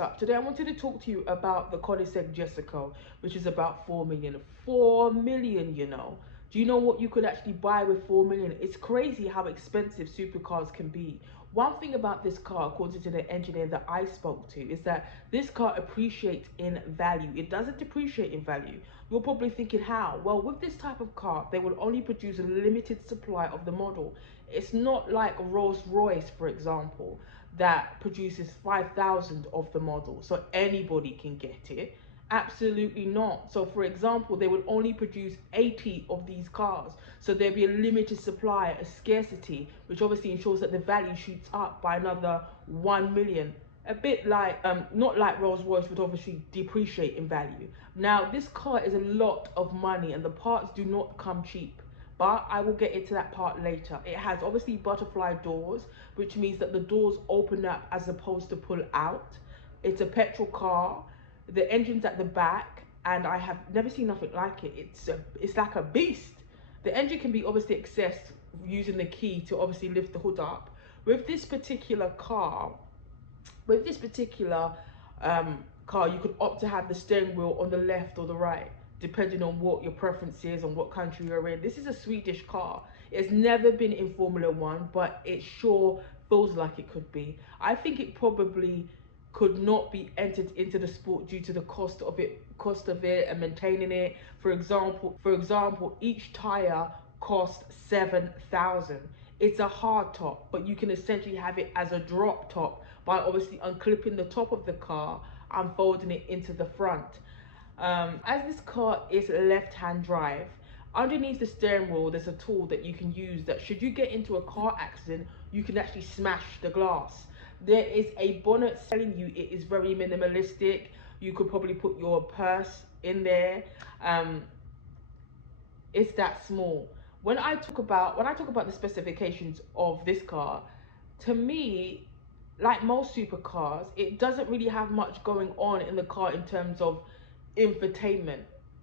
up? Today I wanted to talk to you about the Koenigsegg Jessica, which is about 4 million. 4 million, you know. Do you know what you could actually buy with 4 million? It's crazy how expensive supercars can be. One thing about this car, according to the engineer that I spoke to, is that this car appreciates in value. It doesn't depreciate in value. You're probably thinking how? Well, with this type of car, they will only produce a limited supply of the model. It's not like Rolls-Royce, for example, that produces 5,000 of the model, so anybody can get it. Absolutely not. So for example, they will only produce 80 of these cars, so there'll be a limited supply, a scarcity, which obviously ensures that the value shoots up by another 1 million. A bit like not like Rolls-Royce would obviously depreciate in value. Now this car is a lot of money and the parts do not come cheap, but I will get into that part later. It has obviously butterfly doors, which means that the doors open up as opposed to pull out. It's a petrol car. The engine's at the back, and I have never seen nothing like it. It's like a beast. The engine can be obviously accessed using the key to obviously lift the hood up. With this particular car, you could opt to have the steering wheel on the left or the right, depending on what your preference is and what country you're in. This is a Swedish car. It's never been in Formula One, but it sure feels like it could be. I think it probably could not be entered into the sport due to the cost of it and maintaining it. For example, each tire costs 7,000. It's a hard top, but you can essentially have it as a drop top by obviously unclipping the top of the car and folding it into the front. As this car is left-hand drive, underneath the steering wheel there's a tool that you can use that should you get into a car accident, you can actually smash the glass. There is a bonnet telling you it is very minimalistic. You could probably put your purse in there. It's that small. When I talk about the specifications of this car, to me, like most supercars, it doesn't really have much going on in the car in terms of infotainment,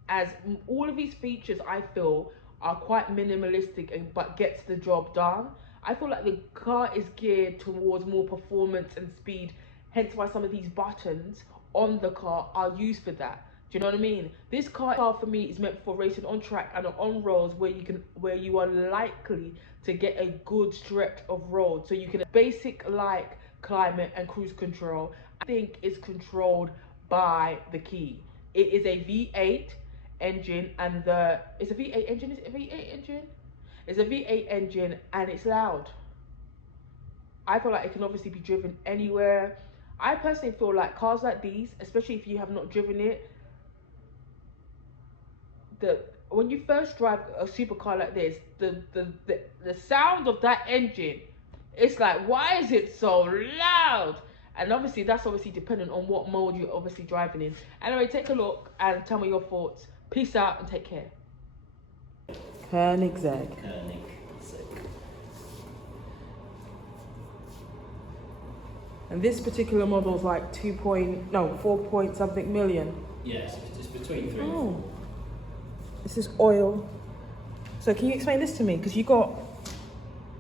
as all of these features I feel are quite minimalistic but gets the job done. I feel like the car is geared towards more performance and speed, hence why some of these buttons on the car are used for that. Do you know what I mean? This car for me is meant for racing on track and on roads where you are likely to get a good stretch of road, so you can basic like climate and cruise control. I think it's controlled by the key. It is a V8 engine, and it's a V8 engine. Is it a V8 engine? It's a V8 engine, and it's loud. I feel like it can obviously be driven anywhere. I personally feel like cars like these, especially if you have not driven it, when you first drive a supercar like this, the sound of that engine, it's like, why is it so loud? And obviously that's obviously dependent on what mode you're obviously driving in. Anyway, take a look and tell me your thoughts. Peace out and take care. Koenigsegg. And this particular model is like 4 point something million. Yes, it's between three. Oh. This is oil. So can you explain this to me? Because you got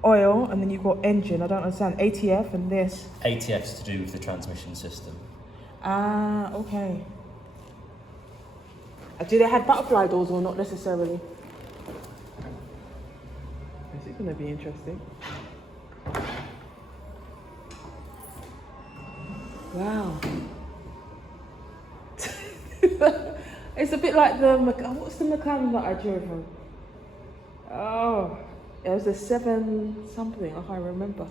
oil and then you've got engine. I don't understand. ATF and this. ATF's to do with the transmission system. Ah, okay. Do they have butterfly doors or not necessarily? This is going to be interesting. Wow. It's a bit like what's the McLaren that I drove from? Oh, it was a 7 something, I can't remember.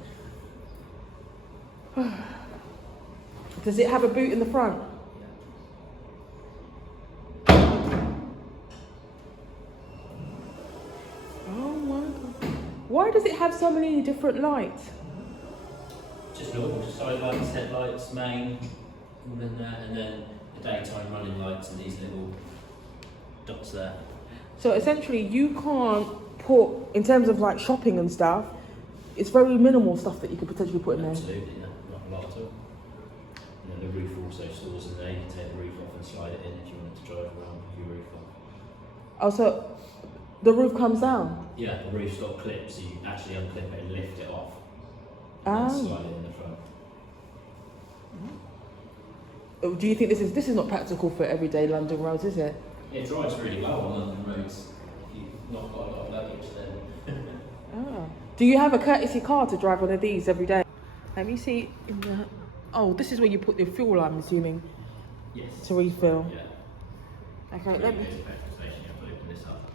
Does it have a boot in the front? Oh my God. Why does it have so many different lights? Just normal side lights, headlights, main, all in there, and then the daytime running lights and these little dots there. So essentially you can't put, in terms of like shopping and stuff, it's very minimal stuff that you could potentially put in there. Absolutely, yeah, not a lot at all. And then the roof also stores in there. You can take the roof off and slide it in if you wanted to drive around with your roof off. Oh, so the roof comes down? Yeah, the roof's got clips, so you actually unclip it and lift it off. Ah. And slide it in the front. Do you think this is not practical for everyday London roads, is it? It drives really well on London roads. If you've not got a lot of luggage, then. Oh. Do you have a courtesy car to drive one of these every day? Let me see in the. Oh, this is where you put the fuel, I'm assuming. Yes. To refill. Yeah. Okay, let me. Go to the petrol station, you have to open this up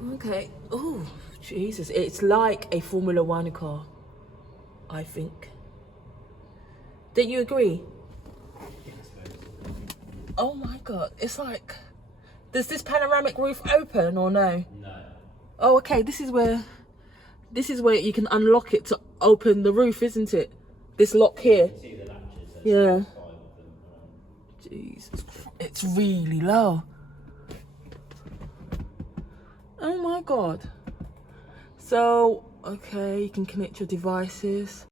every time. Okay. Oh, Jesus. It's like a Formula One car, I think. Don't you agree? Yeah, I suppose. Oh my God. It's like. Does this panoramic roof open or no? No. Oh, okay. This is where you can unlock it to open the roof, isn't it? This lock here. You can see the latches. Yeah. 5 of them. Jesus, it's really low. Oh my God. So, okay, you can connect your devices.